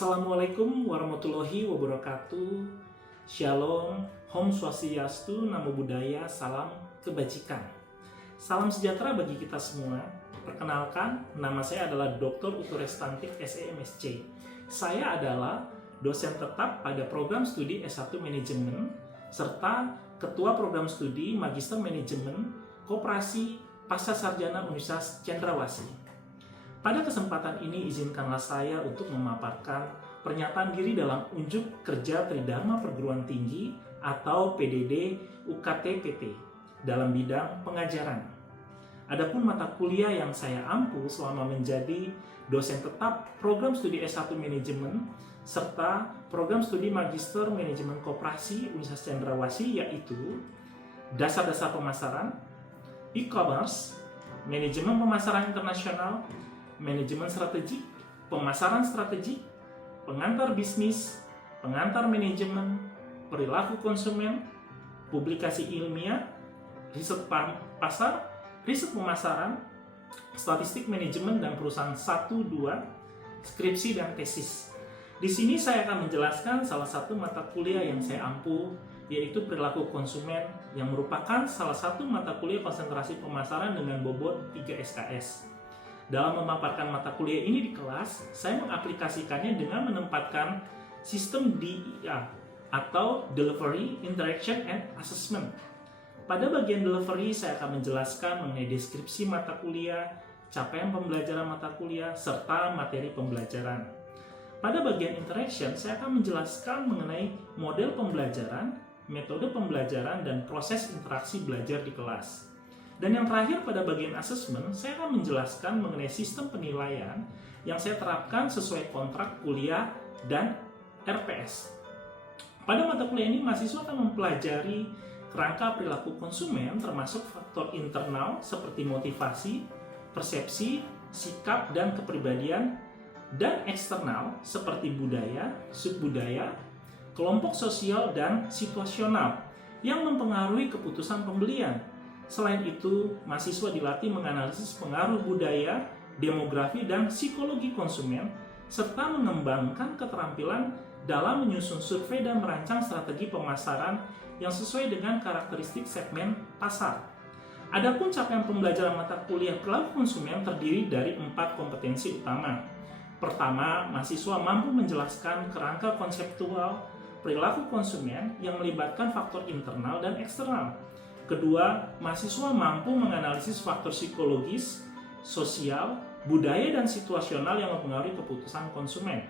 Assalamualaikum warahmatullahi wabarakatuh. Shalom, Om Swastiastu, Namo Buddhaya, salam kebajikan. Salam sejahtera bagi kita semua. Perkenalkan, nama saya adalah Dr. Uturestantik SEMSC. Saya adalah dosen tetap pada program studi S1 Manajemen serta Ketua Program Studi Magister Manajemen Koperasi Pascasarjana Universitas Cendrawasih. Pada kesempatan ini izinkanlah saya untuk memaparkan pernyataan diri dalam unjuk kerja Tridharma Perguruan Tinggi atau PDD UKT-PT dalam bidang pengajaran. Adapun mata kuliah yang saya ampu selama menjadi dosen tetap program studi S1 Manajemen serta program studi Magister Manajemen Koperasi Universitas Cendrawasih yaitu dasar-dasar pemasaran, e-commerce, manajemen pemasaran internasional, manajemen strategik, pemasaran strategik, pengantar bisnis, pengantar manajemen, perilaku konsumen, publikasi ilmiah, riset pasar, riset pemasaran, statistik manajemen dan perusahaan 1, 2, skripsi dan tesis. Di sini saya akan menjelaskan salah satu mata kuliah yang saya ampu, yaitu perilaku konsumen yang merupakan salah satu mata kuliah konsentrasi pemasaran dengan bobot 3 SKS. Dalam memaparkan mata kuliah ini di kelas, saya mengaplikasikannya dengan menempatkan sistem DIA atau Delivery, Interaction, and Assessment. Pada bagian delivery, saya akan menjelaskan mengenai deskripsi mata kuliah, capaian pembelajaran mata kuliah, serta materi pembelajaran. Pada bagian interaction, saya akan menjelaskan mengenai model pembelajaran, metode pembelajaran, dan proses interaksi belajar di kelas. Dan yang terakhir pada bagian assessment, saya akan menjelaskan mengenai sistem penilaian yang saya terapkan sesuai kontrak kuliah dan RPS. Pada mata kuliah ini, mahasiswa akan mempelajari kerangka perilaku konsumen termasuk faktor internal seperti motivasi, persepsi, sikap, dan kepribadian, dan eksternal seperti budaya, subbudaya, kelompok sosial, dan situasional yang mempengaruhi keputusan pembelian. Selain itu, mahasiswa dilatih menganalisis pengaruh budaya, demografi, dan psikologi konsumen, serta mengembangkan keterampilan dalam menyusun survei dan merancang strategi pemasaran yang sesuai dengan karakteristik segmen pasar. Adapun capaian pembelajaran mata kuliah perilaku konsumen terdiri dari 4 kompetensi utama. Pertama, mahasiswa mampu menjelaskan kerangka konseptual perilaku konsumen yang melibatkan faktor internal dan eksternal. Kedua, mahasiswa mampu menganalisis faktor psikologis, sosial, budaya, dan situasional yang mempengaruhi keputusan konsumen.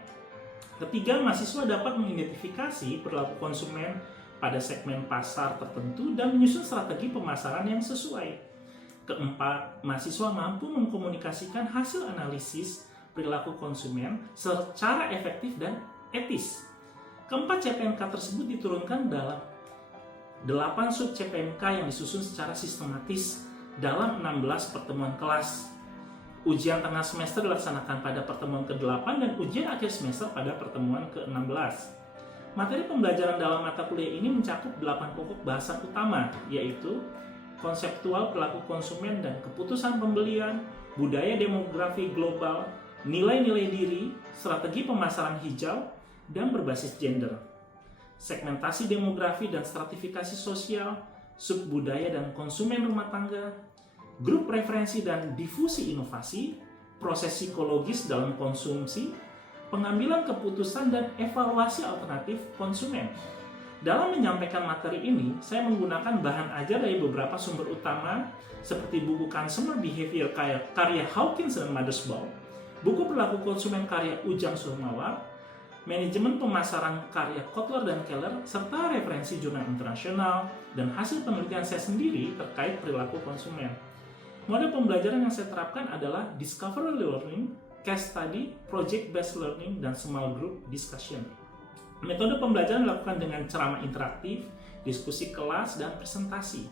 Ketiga, mahasiswa dapat mengidentifikasi perilaku konsumen pada segmen pasar tertentu dan menyusun strategi pemasaran yang sesuai. Keempat, mahasiswa mampu mengkomunikasikan hasil analisis perilaku konsumen secara efektif dan etis. Keempat, CPMK tersebut diturunkan dalam 8 sub CPMK yang disusun secara sistematis dalam 16 pertemuan kelas. Ujian tengah semester dilaksanakan pada pertemuan ke-8 dan ujian akhir semester pada pertemuan ke-16. Materi pembelajaran dalam mata kuliah ini mencakup 8 pokok bahasan utama, yaitu konseptual perilaku konsumen dan keputusan pembelian, budaya demografi global, nilai-nilai diri, strategi pemasaran hijau, dan berbasis gender, segmentasi demografi dan stratifikasi sosial, subbudaya dan konsumen rumah tangga, grup preferensi dan difusi inovasi, proses psikologis dalam konsumsi, pengambilan keputusan dan evaluasi alternatif konsumen. Dalam menyampaikan materi ini, saya menggunakan bahan ajar dari beberapa sumber utama seperti buku Consumer Behavior karya Hawkins dan Mothersbaugh, buku perilaku konsumen karya Ujang Surmawar, manajemen pemasaran karya Kotler dan Keller, serta referensi jurnal internasional dan hasil penelitian saya sendiri terkait perilaku konsumen. Model pembelajaran yang saya terapkan adalah discovery learning, case study, project-based learning, dan small group discussion. Metode pembelajaran dilakukan dengan ceramah interaktif, diskusi kelas, dan presentasi.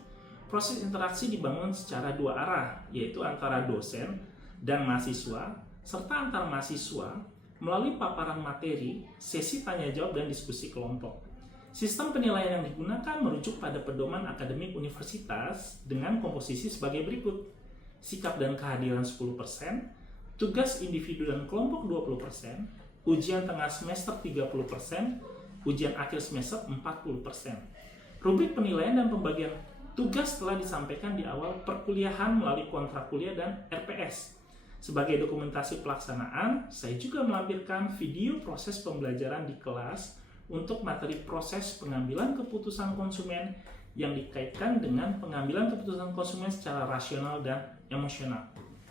Proses interaksi dibangun secara 2 arah, yaitu antara dosen dan mahasiswa, serta antar mahasiswa, melalui paparan materi, sesi tanya jawab, dan diskusi kelompok. Sistem penilaian yang digunakan merujuk pada pedoman akademik universitas dengan komposisi sebagai berikut: sikap dan kehadiran 10%, tugas individu dan kelompok 20%, ujian tengah semester 30%, ujian akhir semester 40%. Rubrik penilaian dan pembagian tugas telah disampaikan di awal perkuliahan melalui kontrak kuliah dan RPS. Sebagai dokumentasi pelaksanaan, saya juga melampirkan video proses pembelajaran di kelas untuk materi proses pengambilan keputusan konsumen yang dikaitkan dengan pengambilan keputusan konsumen secara rasional dan emosional.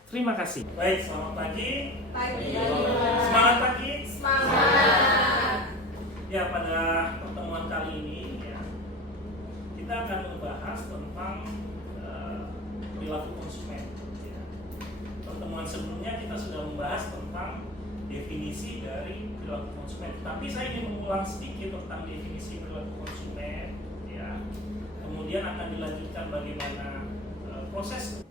Terima kasih. Baik, selamat pagi. Pagi. Semangat pagi. Semangat. Ya, pada pertemuan kali ini ya, kita akan membahas tentang perilaku konsumen. Ya. Pertemuan sebelumnya kita sudah membahas tentang definisi dari perilaku konsumen. Tapi saya ingin mengulang sedikit tentang definisi perilaku konsumen. Ya. Kemudian akan dilanjutkan bagaimana proses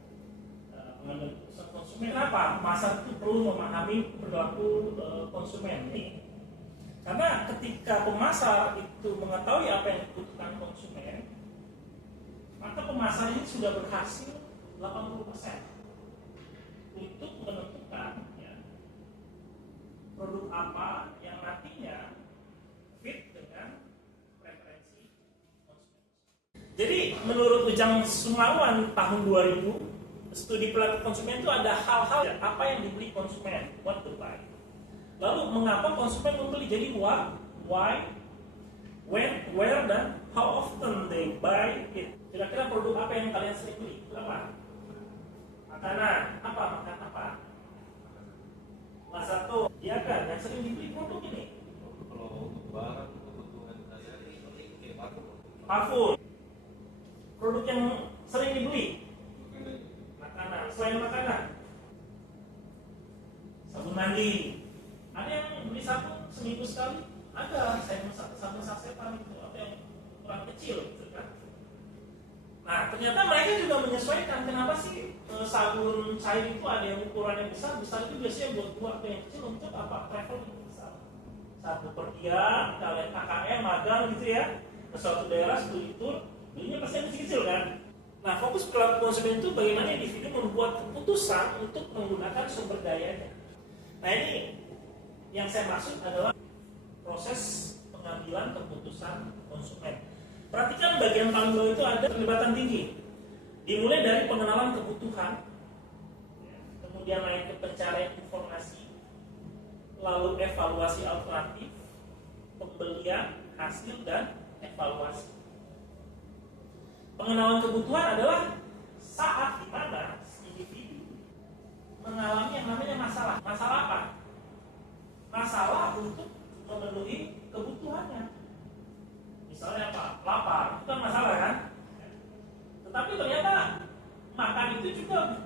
pengambilan keputusan konsumen. Kenapa pasar itu perlu memahami perilaku konsumen ini? Karena ketika pemasar itu mengetahui apa yang dibutuhkan konsumen, maka pemasar ini sudah berhasil 80% untuk menentukan ya, produk apa yang nantinya fit dengan preferensi konsumen. Jadi menurut Ujang Sumarwan tahun 2000, studi perilaku konsumen itu ada hal-hal ya, apa yang dibeli konsumen, what to buy. Lalu mengapa konsumen membeli? Jadi what, why, when, where, dan how often they buy it. Kira-kira produk apa yang kalian sering beli? Apa? Makanan. Apa? Makan apa? Salah satu. Iya kan? Yang sering dibeli produk ini. Kalau untuk barang kebutuhan sehari-hari seperti Parfum. Produk yang sering dibeli. Makanan. Selain makanan, sabun mandi. Ada yang beli sabun seminggu sekali? Ada. Sabun sasetan itu atau yang ukuran kecil, gitu kan? Nah, ternyata mereka juga menyesuaikan. Kenapa sih sabun cair itu ada yang ukuran yang besar? Besar itu biasanya buat yang kecil untuk apa? Traveling besar. Saat bepergian, kalian KKN, magang gitu ya, ke suatu daerah studi tour, belinya pasti yang kecil-kecil kan? Nah, fokus perilaku konsumen itu bagaimana individu membuat keputusan untuk menggunakan sumber dayanya. Nah, ini yang saya maksud adalah proses pengambilan keputusan konsumen. Perhatikan bagian paling bawah itu ada keterlibatan tinggi. Dimulai dari pengenalan kebutuhan, kemudian naik ke pencarian informasi, lalu evaluasi alternatif, pembelian, hasil, dan evaluasi. Pengenalan kebutuhan adalah saat di mana individu mengalami yang namanya masalah. Masalah apa? Masalah untuk memenuhi kebutuhannya. Misalnya apa? Lapar, itu kan masalah kan? Tetapi ternyata makan itu juga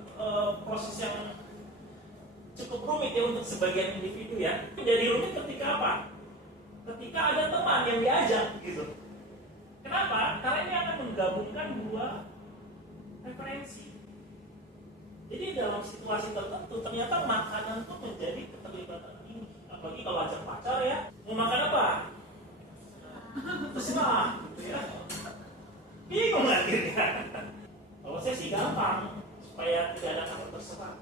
proses yang cukup rumit ya untuk sebagian individu ya. Menjadi rumit ketika apa? Ketika ada teman yang diajak gitu. Kenapa? Karena ini akan menggabungkan dua referensi. Jadi dalam situasi tertentu ternyata makanan itu menjadi keterlibatan tinggi. Apalagi kalau ajak pacar ya, mau makan apa? Terserah, gitu ya. Bingung akhirnya. Kalau saya sih gampang supaya tidak ada kata terserah.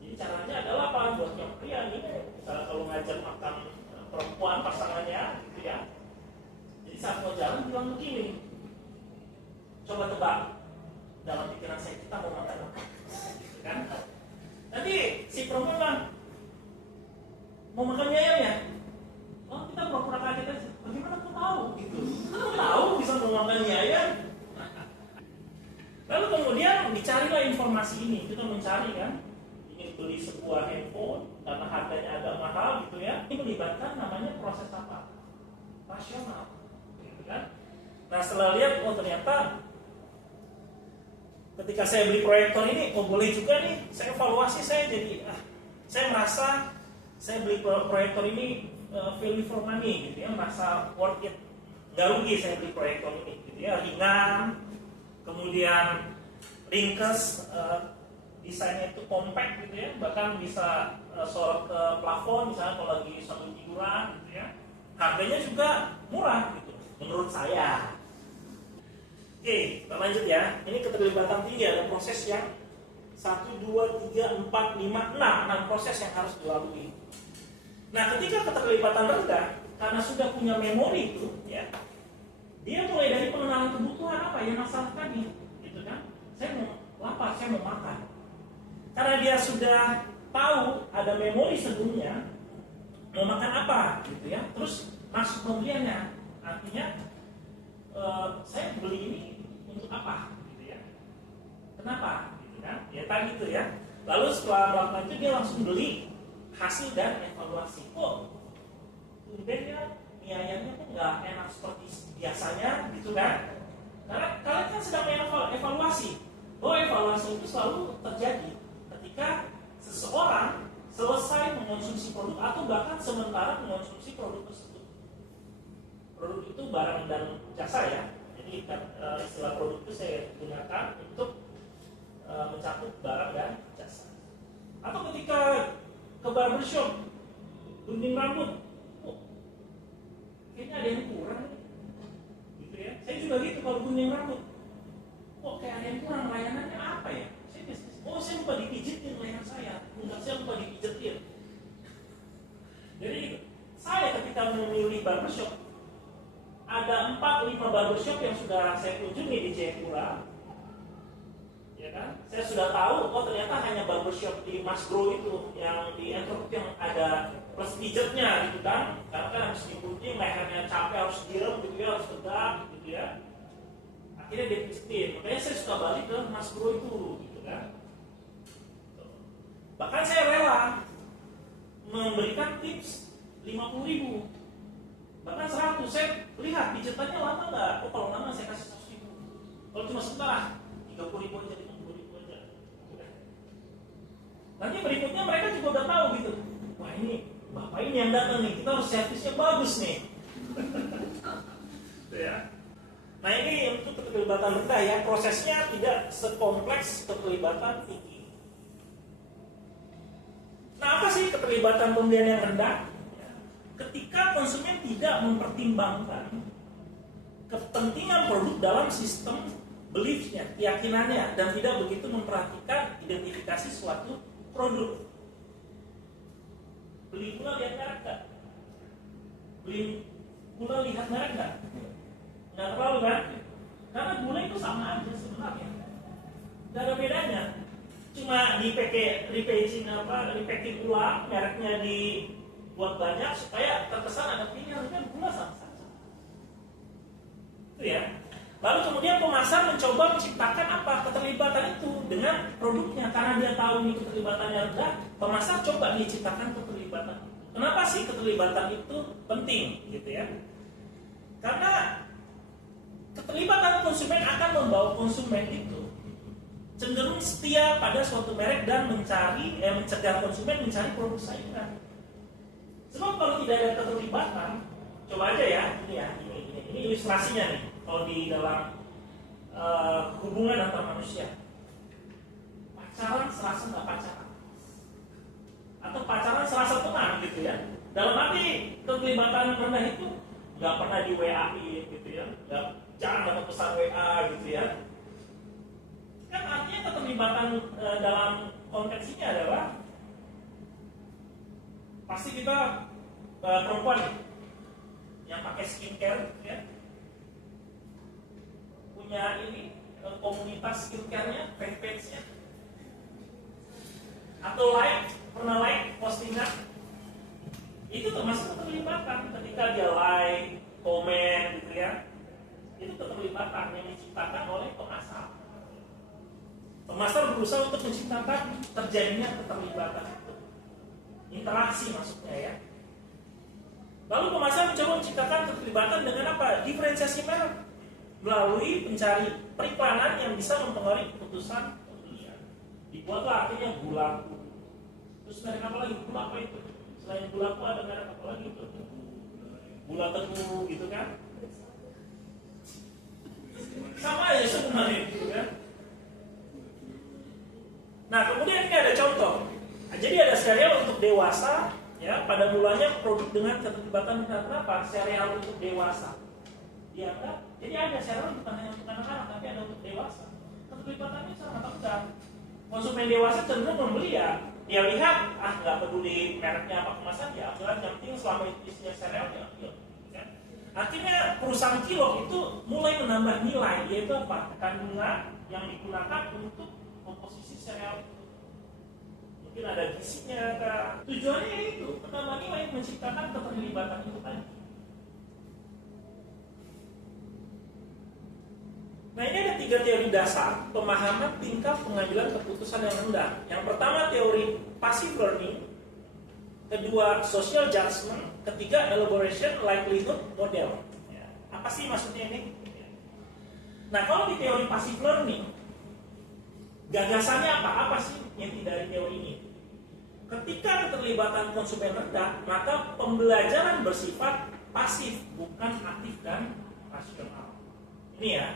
Jadi caranya adalah apa? Buat yang pria nih, kalau ngajak makan perempuan pasangannya, gitu ya. Jadi saat mau jalan bilang begini, coba tebak dalam pikiran saya kita mau makan apa, gitu kan? Nanti si perempuan bilang, mau makan mie ayam ya? Oh, kita pura-pura kaget aja. Bagaimana kau tahu? Gitu. Kau tahu bisa mau makan mie ayam? Lalu kemudian dicarilah informasi ini. Kita mencari kan, ingin beli sebuah handphone karena harganya agak mahal gitu ya. Ini melibatkan namanya proses apa? Rasional. Kan? Nah setelah lihat, oh ternyata ketika saya beli proyektor ini, oh boleh juga nih, saya evaluasi, saya jadi, saya merasa saya beli proyektor ini value for money gitu ya, merasa worth it, nggak rugi saya beli proyektor ini gitu ya, ringan, kemudian ringkas, desainnya itu compact gitu ya, bahkan bisa sorot ke plafon misalnya kalau lagi sambil tiduran gitu ya, harganya juga murah gitu menurut saya. Oke, kita lanjut ya. Ini keterlibatan tinggi, ada proses yang 1, 2, 3, 4, 5, 6 proses yang harus dilalui. Nah, ketika keterlibatan rendah, karena sudah punya memori itu, ya, dia mulai dari pengenalan kebutuhan apa yang masalah tadi, gitu kan? Saya mau lapar, saya mau makan. Karena dia sudah tahu ada memori sebelumnya, mau makan apa, gitu ya. Terus masuk pembeliannya, artinya saya beli ini untuk apa, gitu ya? Kenapa, gitu kan? Ya tadi itu ya. Lalu setelah melakukan itu dia langsung beli hasil dan evaluasi. Kok tumbennya mie ayamnya kok nggak enak seperti biasanya, gitu kan? Karena kalian kan sedang evaluasi. Evaluasi itu selalu terjadi ketika seseorang selesai mengonsumsi produk atau bahkan sementara mengonsumsi produk tersebut. Produk itu barang dan jasa ya. Jadi istilah produk itu saya gunakan untuk mencakup barang dan jasa. Atau ketika ke barbershop, gunting rambut, kayaknya ada yang kurang, gitu ya. Saya juga gitu kalau gunting rambut, kok kayak ada yang kurang, layanannya apa ya? Saya lupa dipijitin leher saya, enggak, saya lupa dipijitin. Jadi saya ketika memilih barbershop, ada 4-5 barbershop yang sudah saya kunjungi di Jayapura, ya kan? Saya sudah tahu, ternyata hanya barbershop di Mas Bro itu yang di Entrop yang ada plus pijetnya, gitu kan? Karena kan harus digunting, lehernya capek, harus diem, gitu ya, harus tegak, gitu ya. Akhirnya dia pijetin, makanya saya suka balik ke Mas Bro itu, gitu kan? Bahkan saya rela memberikan tips 50.000, bahkan 100. Saya lihat pijetannya lama nggak? Kalau lama saya kasih 100.000. Kalau cuma sebentar, 30.000 aja, 50.000 aja. Nanti berikutnya mereka juga udah tahu gitu. Wah, ini bapak ini yang datang nih, kita harus servisnya bagus nih. Ya. Nah, ini untuk keterlibatan rendah ya, prosesnya tidak sekompleks keterlibatan tinggi. Nah, apa sih keterlibatan pembelian yang rendah? Ketika konsumen tidak mempertimbangkan kepentingan produk dalam sistem beliefnya, keyakinannya, dan tidak begitu memperhatikan identifikasi suatu produk. Beli gula lihat merek nggak? Beli gula lihat merek nggak? Nggak terlalu kan? Karena gula itu sama aja sebenarnya, nggak ada bedanya. Cuma repacking ulang, mereknya dibuat banyak supaya terkesan ada pilihan, kan gula sama saja. Itu ya. Lalu kemudian pemasar mencoba menciptakan apa? Keterlibatan itu dengan produknya. Karena dia tahu ini keterlibatannya rendah, pemasar coba diciptakan keterlibatan. Kenapa sih keterlibatan itu penting, gitu ya? Karena keterlibatan konsumen akan membawa konsumen itu cenderung setia pada suatu merek dan mencegah konsumen mencari produk saingan. Sebab kalau tidak ada keterlibatan, coba aja ya, ini ilustrasinya nih. Kalau di dalam hubungan antar manusia, pacaran serasa nggak pacaran, atau pacaran serasa teman, gitu ya. Dalam arti keterlibatan rendah itu nggak pernah di WA-in, gitu ya, jarang dapat pesan WA, gitu ya. Kan artinya keterlibatan dalam konteks ini adalah pasti kita perempuan yang pakai skincare, gitu ya, punya ini komunitas skincare-nya, fanpage-nya, atau pernah like postingan, itu termasuk keterlibatan. Ketika dia like, komen, gitu ya, itu keterlibatan yang diciptakan oleh pemasar. Pemasar berusaha untuk menciptakan terjadinya keterlibatan itu, interaksi maksudnya ya. Lalu pemasar mencoba menciptakan keterlibatan dengan apa? Diferensiasi merek melalui pencari periklanan yang bisa mempengaruhi keputusan pembelian. Dibuatlah akhirnya Gulaku. Terus merek apa lagi? Gula apa itu? Selain Gulaku ada merek apa lagi itu? Gula Teguh, gitu kan? Sama aja sebenarnya, gitu kan? Nah, kemudian ini ada contoh. Nah, jadi ada serial untuk dewasa, ya. Pada mulanya produk dengan keterlibatan kenapa? Serial untuk dewasa. Dianggap, jadi ada serial bukan hanya untuk anak-anak, tapi ada untuk dewasa. Keterlibatannya sangat rendah. Konsumen dewasa cenderung membeli ya dia lihat nggak peduli mereknya apa kemasan, ya aturan yang penting selama isinya sereal ya ambil. Akhirnya perusahaan Kilog itu mulai menambah nilai, yaitu apa? Kandungan yang digunakan untuk komposisi sereal. Mungkin ada gizinya, tujuannya itu menambah nilai, menciptakan keterlibatan itu tadi. Nah, ini ada 3 teori dasar pemahaman tingkat pengambilan keputusan yang rendah. Yang pertama teori passive learning, kedua social judgment, ketiga elaboration likelihood model. Ya. Apa sih maksudnya ini? Nah, kalau di teori passive learning, gagasannya apa? Apa sih yang dari teori ini? Ketika keterlibatan konsumen rendah, maka pembelajaran bersifat pasif, bukan aktif dan rasional. Ini ya.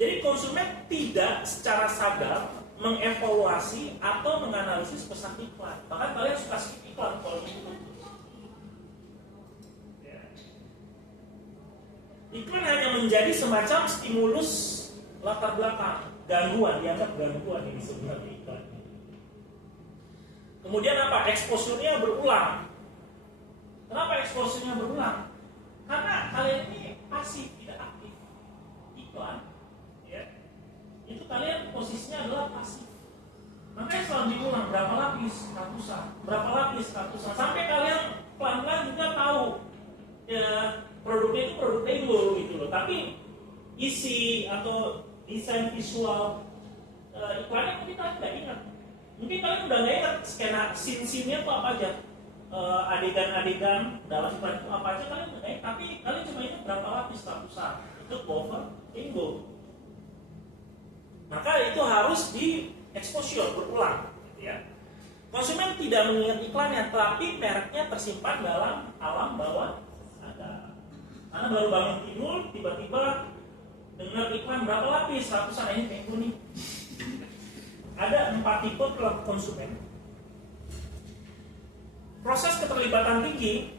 Jadi konsumen tidak secara sadar mengevaluasi atau menganalisis pesan iklan. Bahkan kalian suka skip iklan kalau itu. Ya. Iklan hanya menjadi semacam stimulus latar belakang, gangguan, dianggap gangguan ini sebenarnya iklan. Kemudian apa? Exposure-nya berulang. Kenapa exposure-nya berulang? Karena kalian ini pasif, tidak aktif. Iklan itu kalian posisinya adalah pasif. Makanya selalu diulang berapa lapis ratusan, berapa lapis ratusan, sampai kalian pelan-pelan juga tahu ya produknya itu produk Ego gitu loh. Tapi isi atau desain visual iklannya mungkin kalian nggak ingat. Mungkin kalian udah nggak ingat skena scene-nya itu apa aja, adegan-adegan dalam iklan itu apa aja kalian nggak ingat. Tapi kalian cuma ingat berapa lapis ratusan itu cover Ego. Maka itu harus di exposure berulang, gitu ya. Konsumen tidak mengingat iklannya, tapi mereknya tersimpan dalam alam bawah sadar. Karena baru bangun tidur, tiba-tiba dengar iklan berapa lapis, ratusan, ini kayak nih. Ada 4 tipe perilaku konsumen. Proses keterlibatan tinggi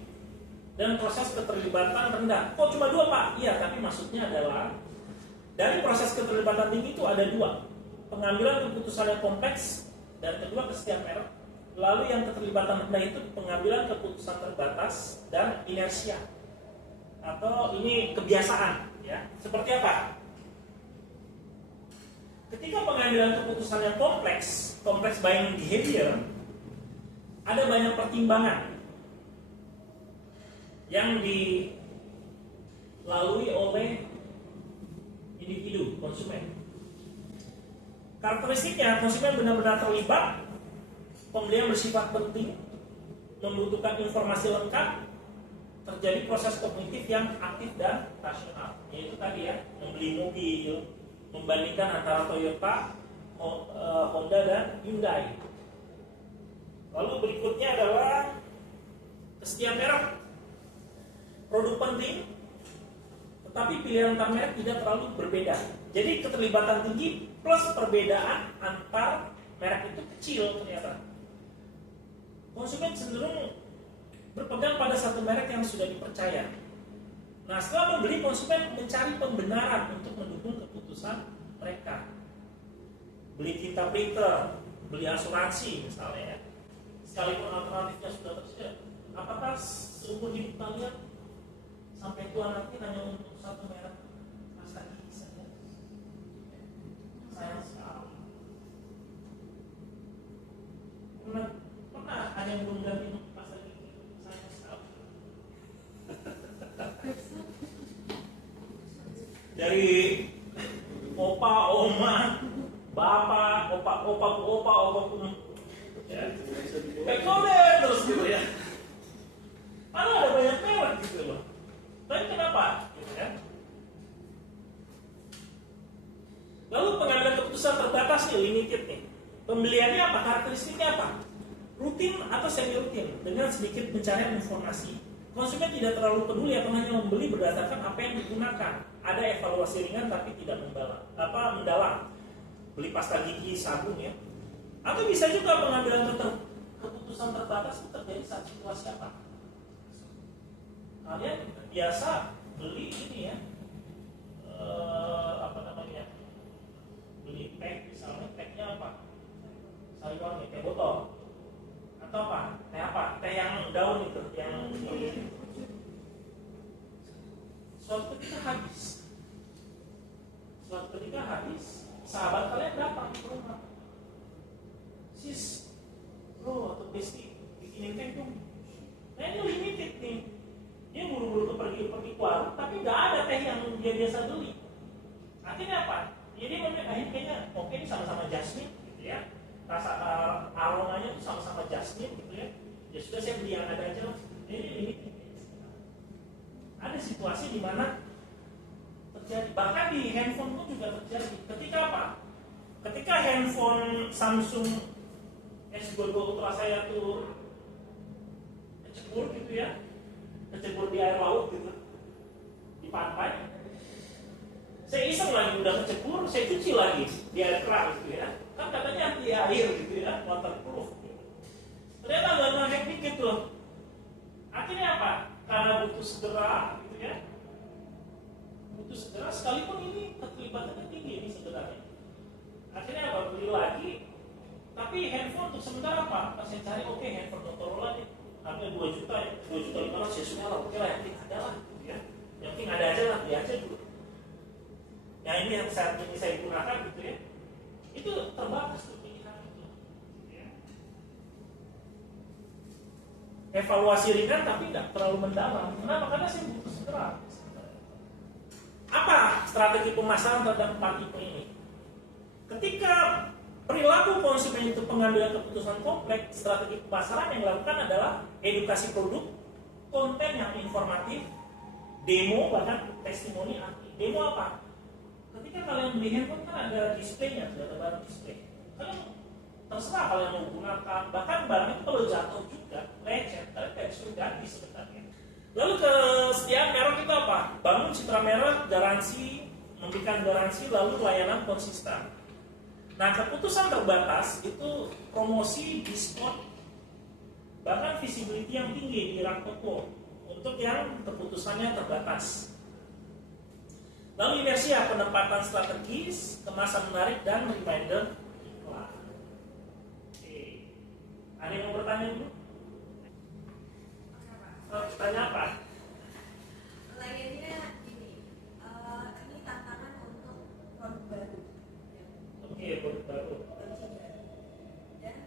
dan proses keterlibatan rendah. Kok cuma 2 Pak? Iya, tapi maksudnya adalah dari proses keterlibatan tinggi itu ada 2, pengambilan keputusan yang kompleks dan kedua kesetiaan merek. Lalu yang keterlibatan rendah itu pengambilan keputusan terbatas dan inersia atau ini kebiasaan, ya. Seperti apa? Ketika pengambilan keputusan yang kompleks buying behavior, ada banyak pertimbangan yang dilalui oleh individu, konsumen. Karakteristiknya, konsumen benar-benar terlibat, pembelian bersifat penting, membutuhkan informasi lengkap, terjadi proses kognitif yang aktif dan rasional. Yaitu tadi ya, membeli mobil, membandingkan antara Toyota, Honda dan Hyundai. Lalu berikutnya adalah kesetiaan merek. Produk penting, tetapi pilihan antar merek tidak terlalu berbeda. Jadi keterlibatan tinggi plus perbedaan antar merek itu kecil ternyata. Konsumen cenderung berpegang pada satu merek yang sudah dipercaya. Nah, setelah membeli, konsumen mencari pembenaran untuk mendukung keputusan mereka. Beli tinta printer, beli asuransi misalnya ya. Sekalipun alternatifnya sudah tersedia, apakah seumur hidup kalian sampai tua nanti hanya untuk satu merek pasta gigi saja? Sayang sekali. Pernah ada yang belum ganti untuk pasta gigi? Sayang sekali. Dari opa, oma, bapak, opa, ya, pekoder terus gitu ya. Padahal ada banyak merek gitu loh. Tapi kenapa? Gitu kan? Lalu pengambilan keputusan terbatas nih, limited nih. Pembeliannya apa? Karakteristiknya apa? Rutin atau semi rutin dengan sedikit pencarian informasi. Konsumen tidak terlalu peduli atau hanya membeli berdasarkan apa yang digunakan. Ada evaluasi ringan tapi tidak mendalam. Beli pasta gigi, sabun ya. Atau bisa juga pengambilan keputusan terbatas itu terjadi saat situasi apa? Kalian biasa beli ini ya, beli pack misalnya, packnya apa? Sayur wangi, teh botol atau apa? Teh yang daun itu, yang suatu ketika habis, sahabat kalian datang ke rumah, sis, bro atau besti, bikinin teh dong. Nah ini limited nih, dia buru-buru pergi warung, tapi nggak ada teh yang dia biasa beli. Akhirnya apa? Jadi kayaknya oke ini sama-sama jasmine gitu ya, rasa aromanya itu sama-sama jasmine gitu ya. Ya sudah saya beli yang ada aja lah. Ini ada situasi di mana terjadi, bahkan di handphone pun juga terjadi. Ketika apa? Ketika handphone Samsung S22 Ultra saya tuh kecebur gitu ya, kecebur di air laut gitu, di pantai. Saya iseng lagi udah kecebur, saya cuci lagi di air keras gitu ya. Kan katanya anti air gitu ya, waterproof. Ternyata nggak ngehek dikit loh. Akhirnya apa? Karena butuh segera gitu ya. Butuh segera, sekalipun ini keterlibatannya tinggi ini sebenarnya. Akhirnya apa? Beli lagi. Tapi handphone untuk sementara apa? Pas saya cari oke handphone Motorola nih, harga 2 juta ya, 2.500.000 ya sudah lah, oke lah, yang penting ada lah gitu ya. Yang penting ada aja lah, beli aja dulu. Yang ini yang saat ini saya gunakan gitu ya, itu terbatas tuh pilihan itu. Ya. Evaluasi ringan tapi nggak terlalu mendalam. Kenapa? Karena saya butuh segera. Apa strategi pemasaran terhadap 4 tipe ini? Ketika perilaku konsumen itu pengambilan keputusan kompleks, strategi pemasaran yang dilakukan adalah edukasi produk, konten yang informatif, demo, bahkan testimoni arti. Demo apa? Ketika kalian beli handphone kan ada displaynya, sudah ada barang display. Kalian terserah kalian mau gunakan, bahkan barang itu kalau jatuh juga, lecet, kalian kayak disuruh ganti sebenarnya. Lalu kesetiaan merek itu apa? Bangun citra merek, garansi, memberikan garansi, lalu layanan konsisten. Nah, keputusan terbatas itu promosi, diskon, bahkan visibility yang tinggi di rak toko untuk yang keputusannya terbatas. Lalu inersia, penempatan strategis, kemasan menarik, dan reminder iklan. Oke. Ada yang mau bertanya dulu? Tanya apa? Lainnya ini tantangan untuk produk baru. Oke, produk baru. Dan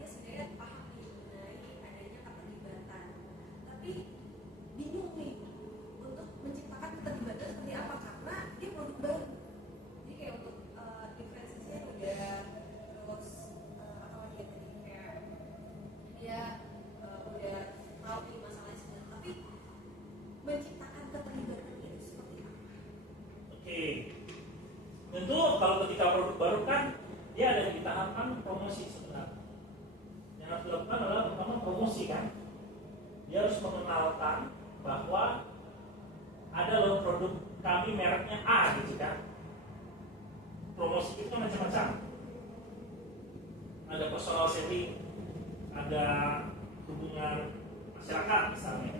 dia sebenarnya paham mengenai adanya keterlibatan, tapi bingung nih untuk menciptakan keterlibatan seperti apa karena dia produk baru. Jadi kayak untuk diferensiasinya udah terus apa lagi tadi kayak dia udah tahu ini masalahnya sebenarnya, tapi menciptakan keterlibatan itu seperti apa? Oke. Tentu kalau ketika produk baru kan dia ada di tahapan promosi sebenarnya. Yang harus dilakukan adalah pertama promosi kan. Dia harus mengenalkan bahwa ada loh produk kami mereknya A gitu kan. Promosi itu kan macam-macam. Ada personal selling, ada hubungan masyarakat misalnya.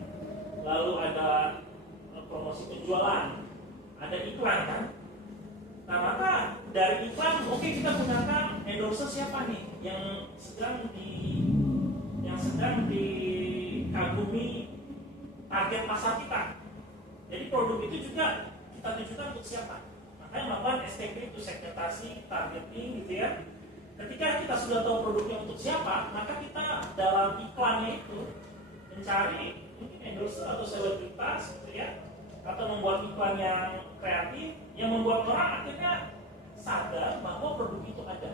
Lalu ada promosi penjualan, ada iklan kan. Nah maka dari iklan, oke kita gunakan endorser siapa nih yang sedang dikagumi target pasar kita. Jadi produk itu juga kita tujukan untuk siapa. Makanya melakukan STP itu segmentasi, targeting gitu ya. Ketika kita sudah tahu produknya untuk siapa, maka kita dalam iklannya itu mencari mungkin endorser atau selebritas gitu ya, atau membuat iklan yang kreatif yang membuat orang akhirnya sadar bahwa produk itu ada.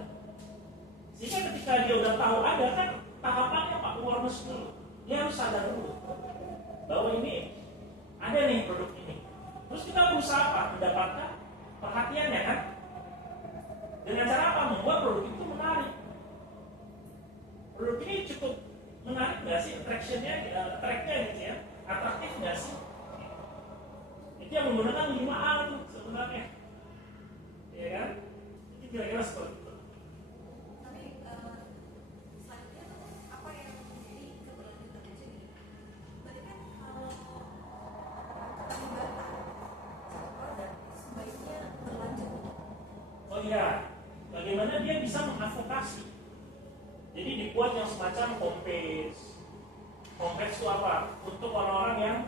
Sehingga ketika dia udah tahu ada kan tahapannya Pak awareness dulu. Dia harus sadar dulu bahwa ini ada nih produk ini. Terus kita berusaha apa? Mendapatkan perhatiannya kan? Dengan cara apa? Membuat produk itu menarik. Produk ini cukup menarik nggak sih? Attract-nya gitu ya? Atraktif nggak sih? Itu yang menggunakan 5A tuh sebenarnya, ya kan? Jadi kira-kira seperti itu. Tapi selanjutnya apa yang menjadi keberlanjutan aja nih? Berarti kan kalau keterlibatan satu produk sebaiknya berlanjut. Oh iya, bagaimana dia bisa mengadvokasi Jadi dibuat yang semacam homepage. Homepage itu apa? Untuk orang-orang yang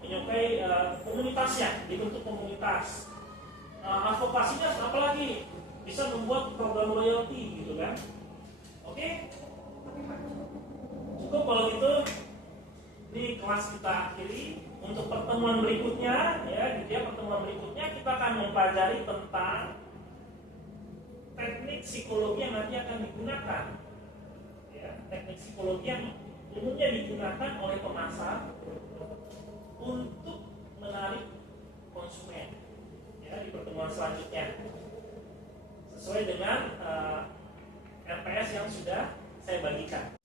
menyukai komunitasnya, dibentuk komunitas. Advokasinya apa lagi? Bisa membuat program loyalty gitu kan? Oke? Cukup kalau gitu. Di kelas kita akhiri. Untuk pertemuan berikutnya, ya, pertemuan berikutnya kita akan mempelajari tentang teknik psikologi yang nanti akan digunakan. Ya, teknik psikologi yang umumnya digunakan oleh pemasar untuk menarik konsumen. Ya, di pertemuan selanjutnya, sesuai dengan RPS yang sudah saya bagikan.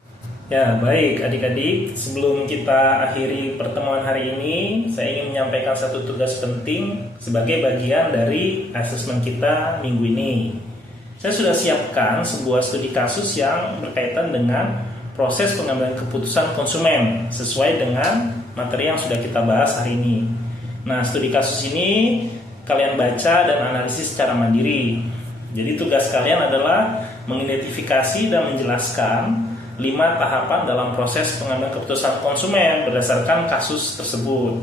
Ya, baik adik-adik, sebelum kita akhiri pertemuan hari ini, saya ingin menyampaikan satu tugas penting sebagai bagian dari asesmen kita minggu ini. Saya sudah siapkan sebuah studi kasus yang berkaitan dengan proses pengambilan keputusan konsumen sesuai dengan materi yang sudah kita bahas hari ini. Nah, studi kasus ini kalian baca dan analisis secara mandiri. Jadi tugas kalian adalah mengidentifikasi dan menjelaskan 5 tahapan dalam proses pengambilan keputusan konsumen berdasarkan kasus tersebut.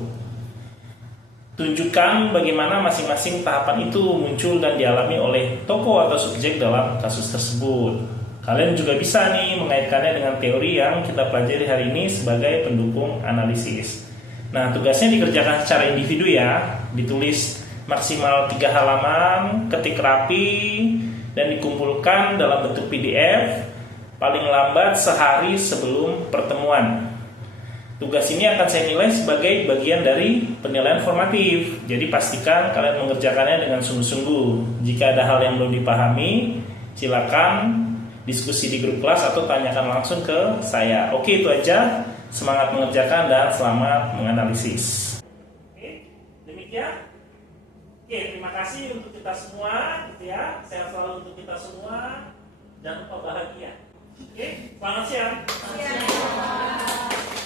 Tunjukkan bagaimana masing-masing tahapan itu muncul dan dialami oleh tokoh atau subjek dalam kasus tersebut. Kalian juga bisa nih mengaitkannya dengan teori yang kita pelajari hari ini sebagai pendukung analisis. Nah, tugasnya dikerjakan secara individu ya, ditulis maksimal 3 halaman, ketik rapi, dan dikumpulkan dalam bentuk PDF paling lambat sehari sebelum pertemuan. Tugas ini akan saya nilai sebagai bagian dari penilaian formatif. Jadi pastikan kalian mengerjakannya dengan sungguh-sungguh. Jika ada hal yang belum dipahami, silakan diskusi di grup kelas atau tanyakan langsung ke saya. Oke, itu aja. Semangat mengerjakan dan selamat menganalisis. Oke, demikian. Oke, terima kasih untuk kita semua, gitu ya. Sehat selalu untuk kita semua. Jangan lupa bahagia. Oke, selamat siang. Siang.